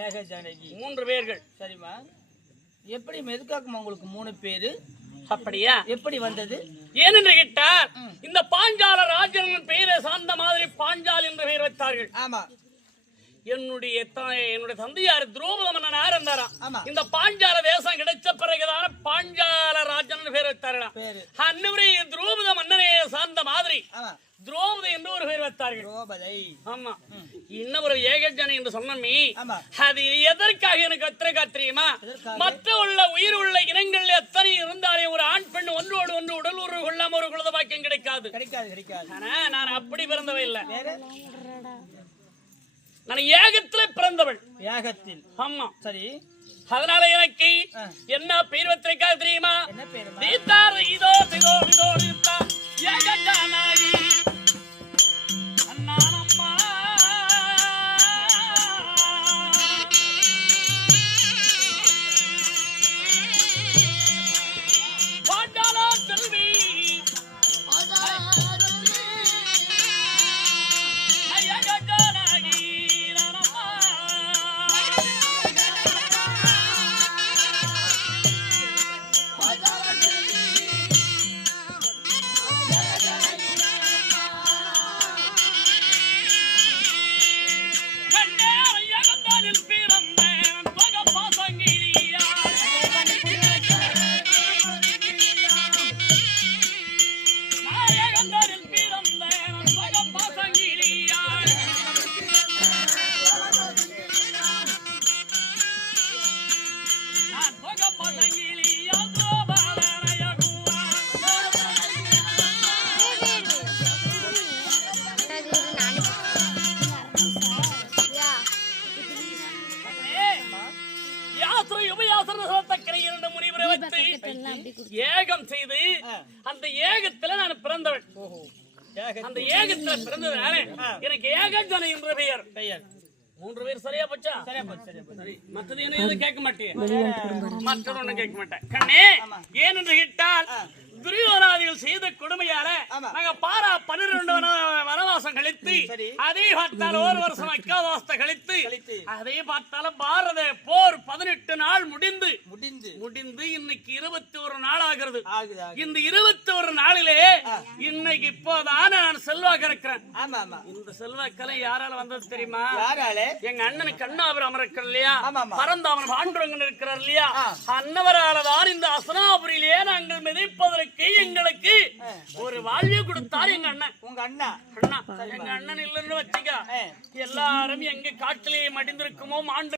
ஏக ஜானகி 3 பேர்கள். சரிம்மா. எப்படி மெதுக்காக்குமா உங்களுக்கு 3 பேரு? அப்படியா? எப்படி வந்தது? ஏனென்று கேட்டால் இந்த பாஞ்சால ராஜன் பெயரை சார்ந்த மாதிரி பாஞ்சால் என்று பெயர் வைத்தார்கள். ஆமா. என்னுடைய தந்தையார் துரோபத மன்னனார் இருந்தாராம். ஆமா. இந்த பாஞ்சால தேசம் கிடைச்ச பிறகுதான பாஞ்சால ராஜன் பேர் வைத்தார்களா. அன்னுவரை துரோபத மன்னனை சார்ந்த மாதிரி துரோபதை என்று ஒரு பெயர் வைத்தார்கள். ஆமா. இன்னொரு ஏகஜனை என்று சொன்னமே, அது எதற்காக எனக்கு அத்தனை தெரியுமா? மற்ற உள்ள உயிர் உள்ள இனங்கள் எத்தனை இருந்தாலே ஒரு ஆண் பெண் ஒன்றோடு ஒன்று உடல் உறவு கொள்ளாம ஒரு குலத பாக்கியம் கிடைக்காது. ஆனா நான் அப்படி பிறந்தவள் இல்ல. நான் ஏகத்துல பிறந்தவள். ஏகத்தில். ஆமா. சரி. அதனால எனக்கு என்ன பேர் வைத்திருக்காது தெரியுமா? என்ன பேரு? தீத்தார் இதோ இதோ இதோ ஏகஜானாகி அண்ணானம்மா. பாண்டாளா செல்வி ஏகஜானாகி நானம்மா. ஏகம் செய்து அந்த ஏகத்துல நான் பிறந்தவள். அந்த ஏகத்துல பிறந்ததுனால எனக்கு ஏகஜனை என்ற பெயர். 3 பேர் சரியா போச்சா? சரி. மற்றது என்ன கேட்க மாட்டேன். மற்றது ஒண்ணு கேட்க மாட்டேன். கண்ணே, ஏனென்று கேட்டால் துரியோதனாதிகள் செய்த கொடுமையால நாங்க பாரா 12 வனவாசம் கழித்து, அதே பார்த்தால் 1 வருஷம் அக்காவாசத்தை கழித்து, அதே பார்த்தாலும் பாரத போர் 18 நாள் முடிந்து இன்னைக்கு 21 நாள் ஆகிறது. இந்த 21 நாளிலே இன்னைக்கு இப்போதான் நான் செல்வாக்கு இருக்கிறேன். இந்த செல்வாக்கலை யாரால வந்தது தெரியுமா? எங்க அண்ணன் கண்ணாபுரம் இருக்கிற இல்லையா, பரந்தாமன் பாண்டுரங்கன் இருக்கிறார் இல்லையா, அன்னவராலதான் இந்த அசனாபுரியிலே நாங்கள் மிதிப்பதற்கு எங்களுக்கு ஒரு வாழ்வை கொடுத்தார் எங்க அண்ணன். உங்க அண்ணா? எங்க அண்ணன் இல்லைன்னு வச்சுக்க, எல்லாரும் எங்க காட்டிலே மடிந்திருக்குமோ மாண்டு